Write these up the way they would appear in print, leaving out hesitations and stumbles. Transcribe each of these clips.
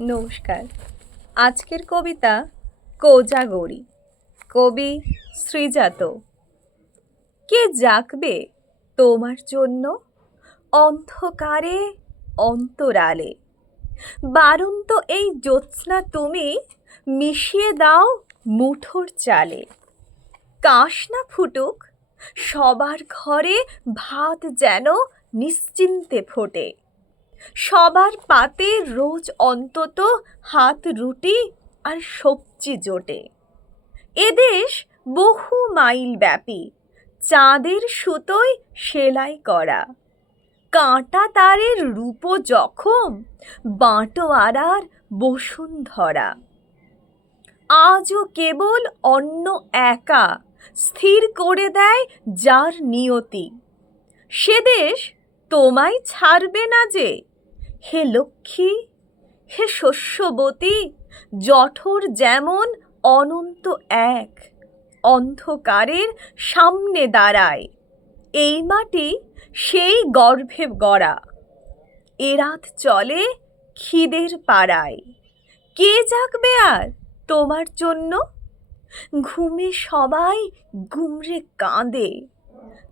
নমস্কার। আজকের কবিতা কোজাগরী। কবি শ্রীজাত। কে জাগবে তোমার জন্য অন্ধকারে অন্তরালে? বারন্ত এই জ্যোৎস্না তুমি মিশিয়ে দাও মুঠোর চালে। কাশ না ফুটুক সবার ঘরে, ভাত যেন নিশ্চিন্তে ফোটে। সবার পাতে রোজ অন্তত হাত রুটি আর সবজি জোটে। এদেশ বহু মাইল ব্যাপী, চাঁদের সুতোয় সেলাই করা। কাঁটা তারের রূপো জখম, বাঁটোয়ারার বসুন্ধরা। আজও কেবল অন্ন একা স্থির করে দেয় যার নিয়তি। সে দেশ তোমায় ছাড়বে না যে। হে লক্ষ্মী, হে শস্যবতী, জঠর যেমন অনন্ত এক, অন্ধকারের সামনে দাঁড়ায়। এই মাটি সেই গর্ভে গড়া, এ রাত চলে খিদের পাড়ায়। কে জাগবে আর তোমার জন্য? ঘুমে সবাই গুমরে কাঁদে।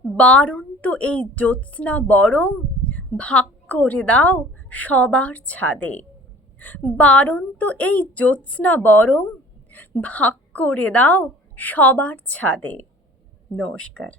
বারন্ত এই জ্যোৎস্না বরং ভাগ করে দাও সবার ছাদে। বারন্ত এই জ্যোৎস্না বরং ভাগ করে দাও সবার ছাদে। নমস্কার।